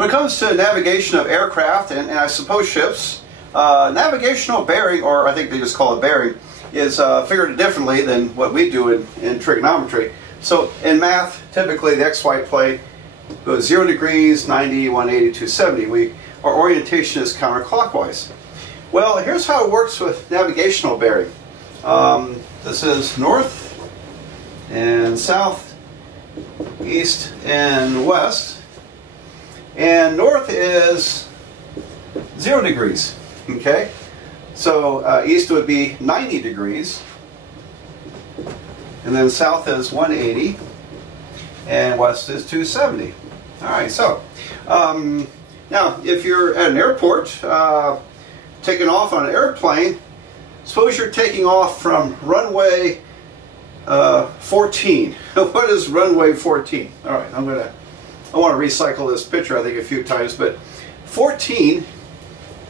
When it comes to navigation of aircraft and I suppose ships, navigational bearing, or I think they just call it bearing, is figured differently than what we do in trigonometry. So in math, typically the XY plane goes 0 degrees, 90, 180, 270. Our orientation is counterclockwise. Well, here's how it works with navigational bearing. This is north and south, east and west. And north is 0 degrees, okay? So east would be 90 degrees, and then south is 180, and west is 270. All right, so now if you're at an airport, taking off on an airplane, suppose you're taking off from runway 14. What is runway 14? All right, I want to recycle this picture, I think, a few times, but 14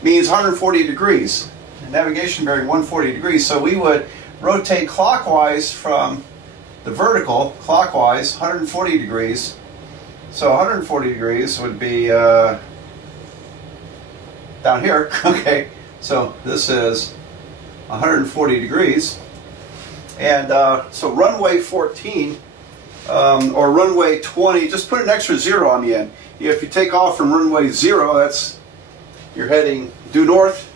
means 140 degrees. Navigation bearing 140 degrees, so we would rotate clockwise from the vertical, clockwise, 140 degrees. So 140 degrees would be down here, okay? So this is 140 degrees. And so runway 14, or runway 20, just put an extra 0 on the end. If you take off from runway 0, you're heading due north.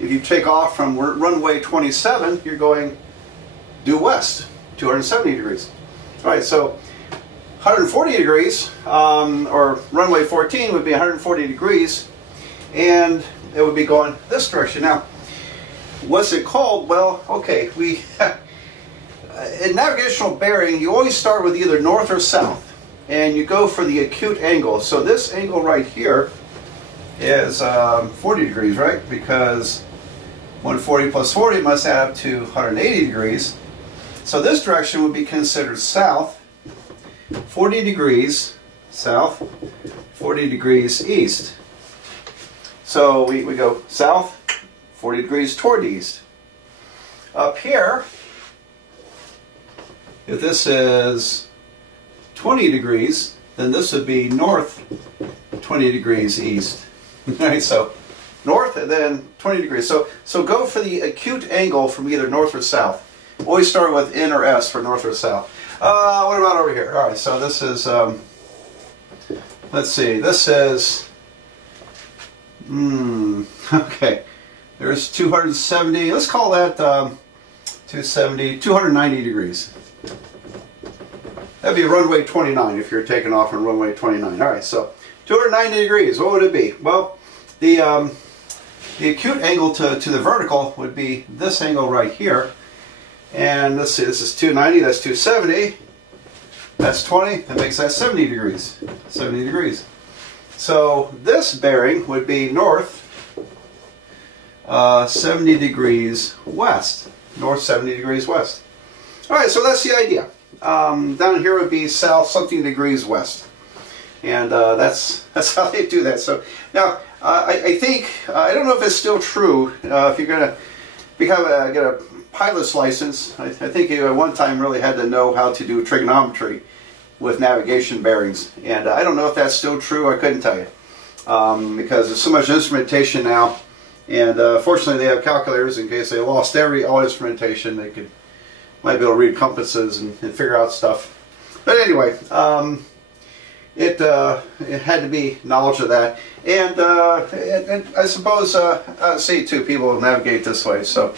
If you take off from runway 27, you're going due west, 270 degrees. All right, so 140 degrees, or runway 14 would be 140 degrees, and it would be going this direction. Now, what's it called? Well, okay, in navigational bearing, you always start with either north or south, and you go for the acute angle. So this angle right here is 40 degrees, right? Because 140 plus 40 must add up to 180 degrees. So this direction would be considered south, 40 degrees south, 40 degrees east. So we go south, 40 degrees toward the east. Up here, if this is 20 degrees, then this would be north 20 degrees east. Right, so north and then 20 degrees. So go for the acute angle from either north or south. Always start with N or S for north or south. What about over here? All right, so this is, let's see, this is, okay, there's 270, let's call that 270, 290 degrees. That'd be runway 29 if you're taking off on runway 29. All right, so 290 degrees, what would it be? Well, the acute angle to the vertical would be this angle right here. And let's see, this is 290, that's 270, that's 20, that makes that 70 degrees. 70 degrees. So this bearing would be north 70 degrees west. North 70 degrees west. Alright, so that's the idea. Down here would be south something degrees west. And that's how they do that. So now, I think, I don't know if it's still true, if you're going to get a pilot's license, I think you at one time really had to know how to do trigonometry with navigation bearings. And I don't know if that's still true, I couldn't tell you. Because there's so much instrumentation now, and fortunately they have calculators in case they lost all instrumentation. They might be able to read compasses and figure out stuff. But anyway, it had to be knowledge of that. And I suppose, see too, people navigate this way. So,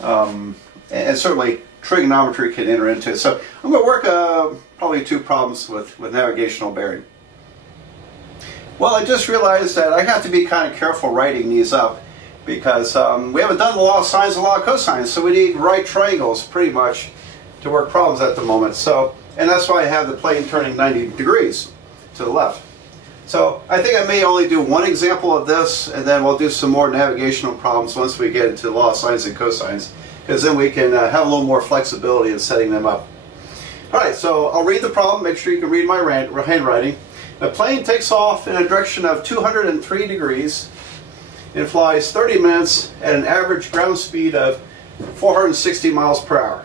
and certainly trigonometry can enter into it. So I'm going to work probably 2 problems with navigational bearing. Well, I just realized that I have to be kind of careful writing these up because we haven't done the law of sines and law of cosines, so we need right triangles pretty much to work problems at the moment. So, and that's why I have the plane turning 90 degrees to the left. So I think I may only do one example of this, and then we'll do some more navigational problems once we get into the law of sines and cosines, because then we can have a little more flexibility in setting them up. Alright, so I'll read the problem, make sure you can read my handwriting. The plane takes off in a direction of 203 degrees and flies 30 minutes at an average ground speed of 460 miles per hour.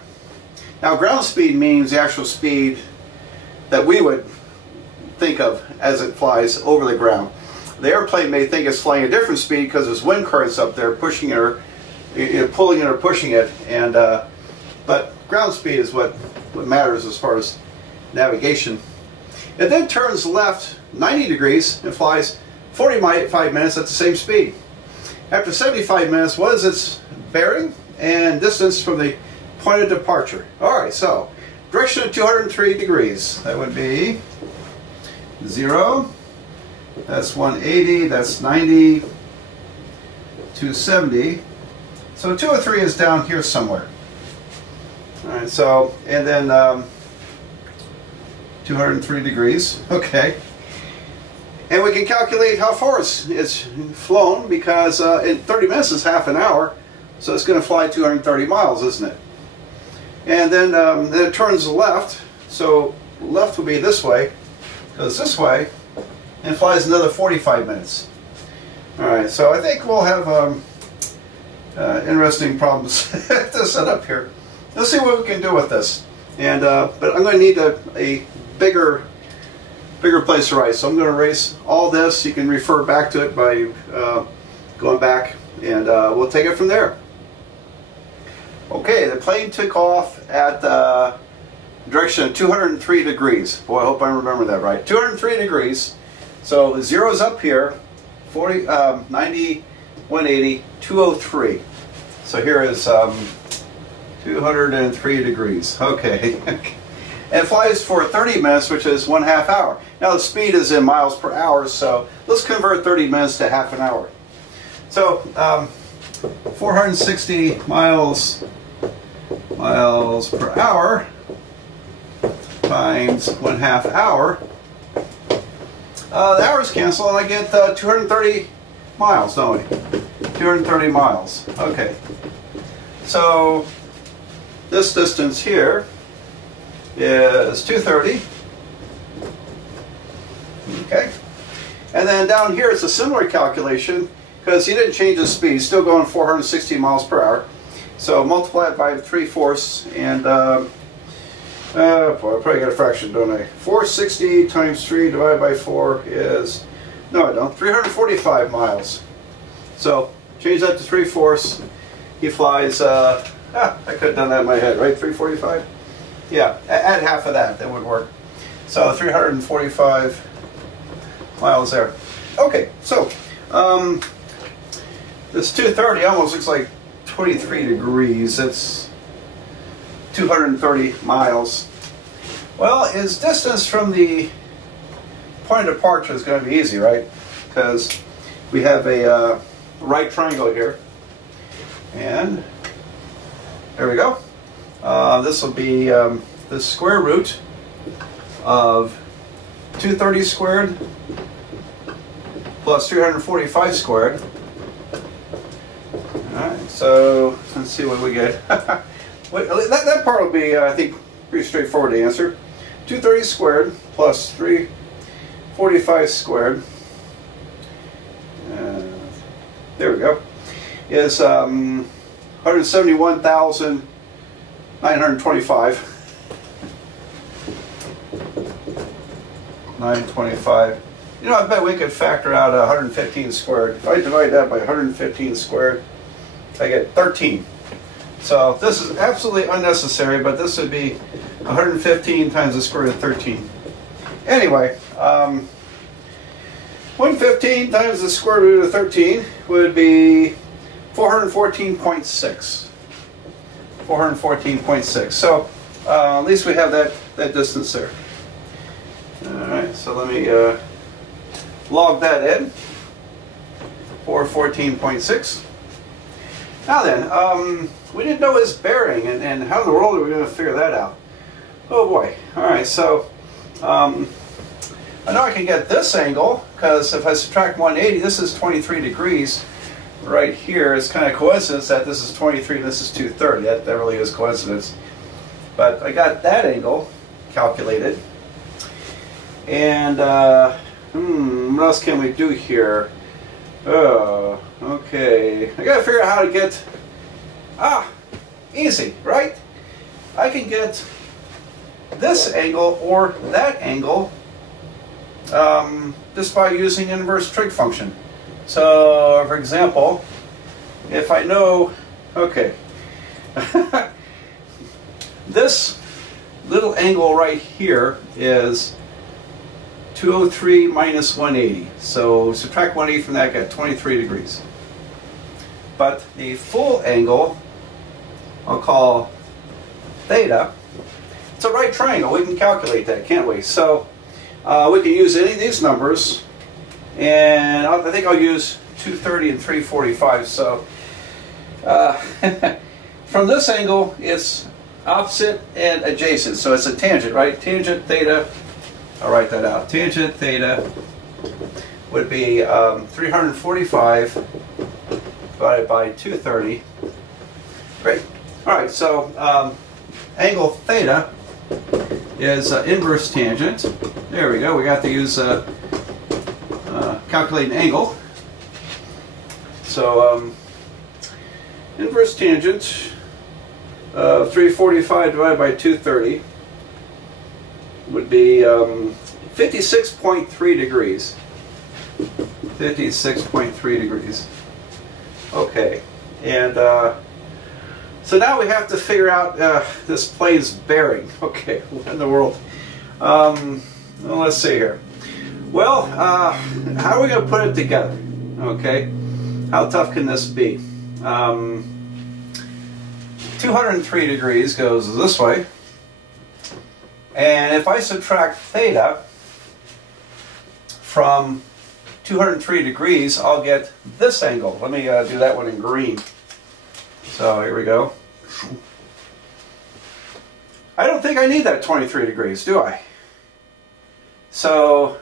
Now ground speed means the actual speed that we would think of as it flies over the ground. the airplane may think it's flying a different speed because there's wind currents up there pushing it or pulling it or pushing it, and but ground speed is what matters as far as navigation. It then turns left 90 degrees and flies 45 minutes at the same speed. After 75 minutes, what is its bearing and distance from the point of departure? Alright, so direction of 203 degrees. That would be 0, that's 180, that's 90, 270. So 203 is down here somewhere. Alright, so, and then 203 degrees, okay. And we can calculate how far it's flown, because in 30 minutes is half an hour, so it's going to fly 230 miles, isn't it? And then it turns left, so left will be this way, goes this way, and flies another 45 minutes. Alright, so I think we'll have interesting problems to set up here. Let's see what we can do with this. And but I'm going to need a bigger place to write. So I'm going to erase all this. You can refer back to it by going back, and we'll take it from there. Okay, the plane took off at direction of 203 degrees. Boy, I hope I remember that right. 203 degrees. So 0 is up here, 40, 90, 180, 203. So here is 203 degrees. Okay. And it flies for 30 minutes, which is 1/2 hour. Now the speed is in miles per hour, so let's convert 30 minutes to half an hour. So 460 miles per hour times 1/2 hour. The hours cancel, and I get 230 miles, don't we? 230 miles. Okay. So this distance here is 230. Okay. And then down here it's a similar calculation, because he didn't change his speed. He's still going 460 miles per hour. So multiply it by 3/4, and boy, I probably got a fraction, don't I? 460 times 3 divided by 4 is, no I don't, 345 miles. So change that to 3/4. He flies, I could have done that in my head, right? 345? Yeah, add half of that, that would work. So 345 miles there. Okay, so this 230 almost looks like 23 degrees. It's 230 miles. Well, his distance from the point of departure is going to be easy, right? Because we have a right triangle here. And there we go. This will be the square root of 230 squared plus 345 squared. Alright, so let's see what we get. that part will be, I think, pretty straightforward to answer. 230 squared plus 345 squared. There we go. Is 171,925. 925. You know, I bet we could factor out 115 squared. If I divide that by 115 squared, I get 13. So this is absolutely unnecessary, but this would be 115 times the square root of 13. Anyway, 115 times the square root of 13 would be 414.6. 414.6. So at least we have that distance there. Alright, so let me log that in. 414.6. Now then, we didn't know his bearing, and how in the world are we going to figure that out? Oh boy. Alright, so I know I can get this angle, because if I subtract 180, this is 23 degrees right here. It's kind of coincidence that this is 23 and this is 230. That really is coincidence. But I got that angle calculated. And what else can we do here? Oh, okay. I gotta figure out how to get, easy, right? I can get this angle or that angle just by using inverse trig function. So, for example, if I know, okay, this little angle right here is 203 minus 180. So subtract 180 from that, get 23 degrees. But the full angle, I'll call theta. It's a right triangle. We can calculate that, can't we? So we can use any of these numbers, and I think I'll use 230 and 345. So from this angle, it's opposite and adjacent. So it's a tangent, right? Tangent theta, I'll write that out. Tangent theta would be 345 divided by 230. Great. All right, so angle theta is inverse tangent. There we go. We got to use calculate an angle. So inverse tangent of 345 divided by 230 would be 56.3 degrees. 56.3 degrees. Okay, and so now we have to figure out this plane's bearing. Okay, what in the world? Well, let's see here. Well, how are we going to put it together? Okay, how tough can this be? 203 degrees goes this way, and if I subtract theta from 203 degrees, I'll get this angle. Let me do that one in green. So here we go. I don't think I need that 23 degrees, do I? So,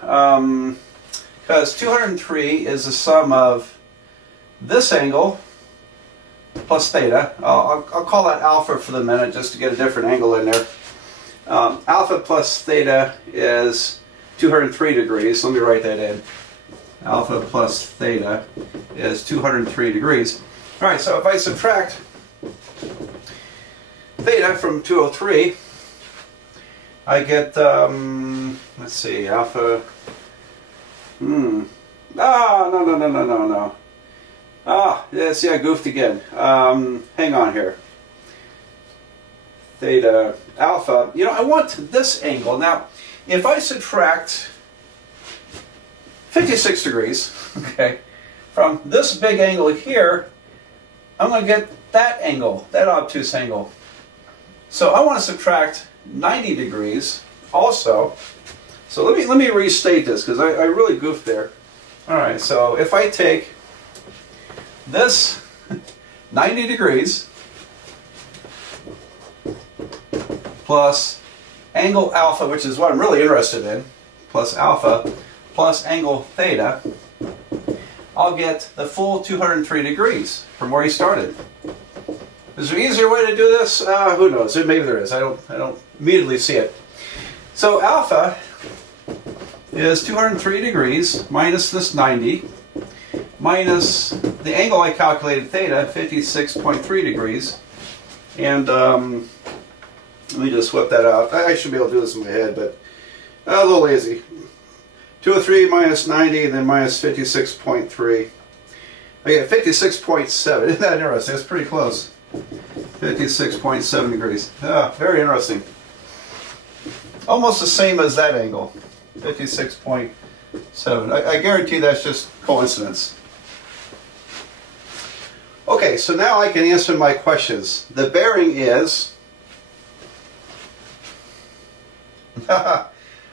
because 203 is the sum of this angle plus theta. I'll call that alpha for the minute just to get a different angle in there. Alpha plus theta is 203 degrees. Let me write that in. Alpha plus theta is 203 degrees. All right, so if I subtract theta from 203, I get, let's see, alpha, no. Yeah, see, I goofed again. Hang on here. Theta, alpha, you know, I want this angle. Now, if I subtract 56 degrees, okay, from this big angle here, I'm going to get that angle, that obtuse angle. So I want to subtract 90 degrees also. So let me restate this because I really goofed there. All right, so if I take this 90 degrees plus angle alpha, which is what I'm really interested in, plus alpha, plus angle theta, I'll get the full 203 degrees from where he started. Is there an easier way to do this? Who knows? Maybe there is. I don't immediately see it. So alpha is 203 degrees minus this 90 minus the angle I calculated theta, 56.3 degrees. And let me just whip that out. I should be able to do this in my head, but a little lazy. 203 minus 90 and then minus 56.3. I get 56.7. Isn't that interesting? That's pretty close. 56.7 degrees. Very interesting. Almost the same as that angle. 56.7. I guarantee that's just coincidence. Okay, so now I can answer my questions. The bearing is...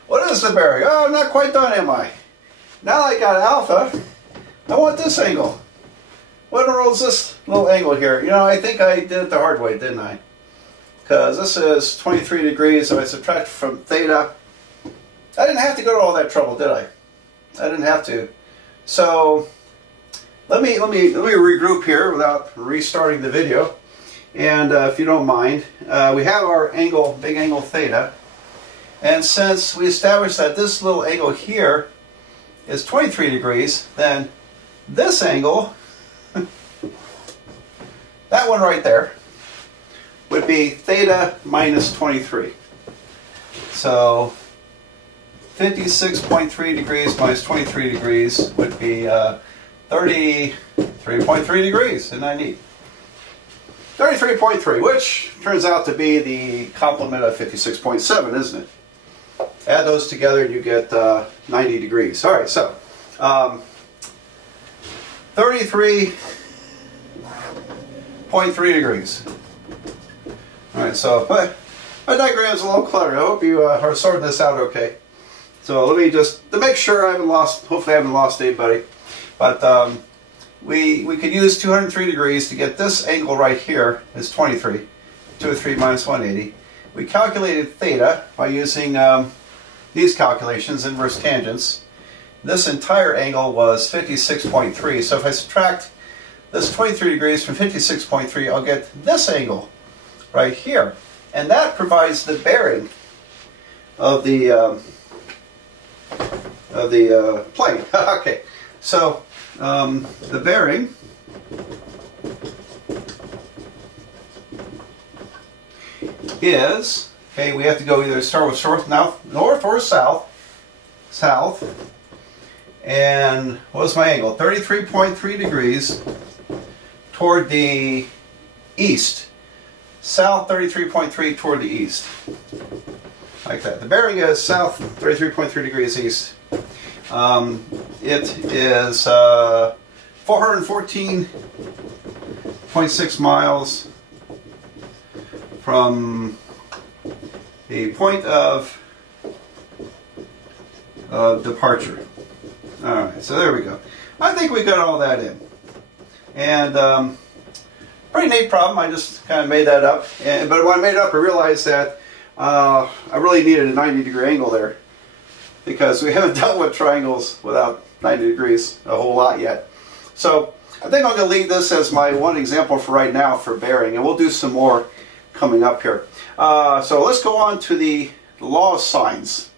What is the bearing? Oh, I'm not quite done, am I? Now I got alpha, I want this angle. What in the world is this little angle here? You know, I think I did it the hard way, didn't I? Because this is 23 degrees, so I subtract from theta. I didn't have to go to all that trouble, did I? I didn't have to. So let me regroup here without restarting the video. And if you don't mind, we have our angle, big angle theta. And since we established that this little angle here is 23 degrees, then this angle, that one right there, would be theta minus 23. So 56.3 degrees minus 23 degrees would be 33.3 degrees. Isn't that neat? 33.3, which turns out to be the complement of 56.7, isn't it? Add those together and you get 90 degrees. All right, so 33.3 degrees. All right, so my diagram is a little cluttered. I hope you are sorting this out okay. So let me just, to make sure I haven't lost, hopefully I haven't lost anybody, but we could use 203 degrees to get this angle right here is 23. 203 minus 180. We calculated theta by using these calculations, inverse tangents. This entire angle was 56.3. So if I subtract this 23 degrees from 56.3, I'll get this angle right here. And that provides the bearing of the plane. Okay, so the bearing is, okay, we have to go either start with north or south. And what's my angle? 33.3 degrees toward the east. South 33.3 toward the east. Like that. The bearing is south 33.3 degrees east. It is 414.6 miles from the point of departure. Alright, so there we go. I think we got all that in. And pretty neat problem. I just kind of made that up. But when I made it up, I realized that I really needed a 90-degree angle there, because we haven't dealt with triangles without 90 degrees a whole lot yet. So I think I'm going to leave this as my one example for right now for bearing, and we'll do some more coming up here. So let's go on to the law of sines.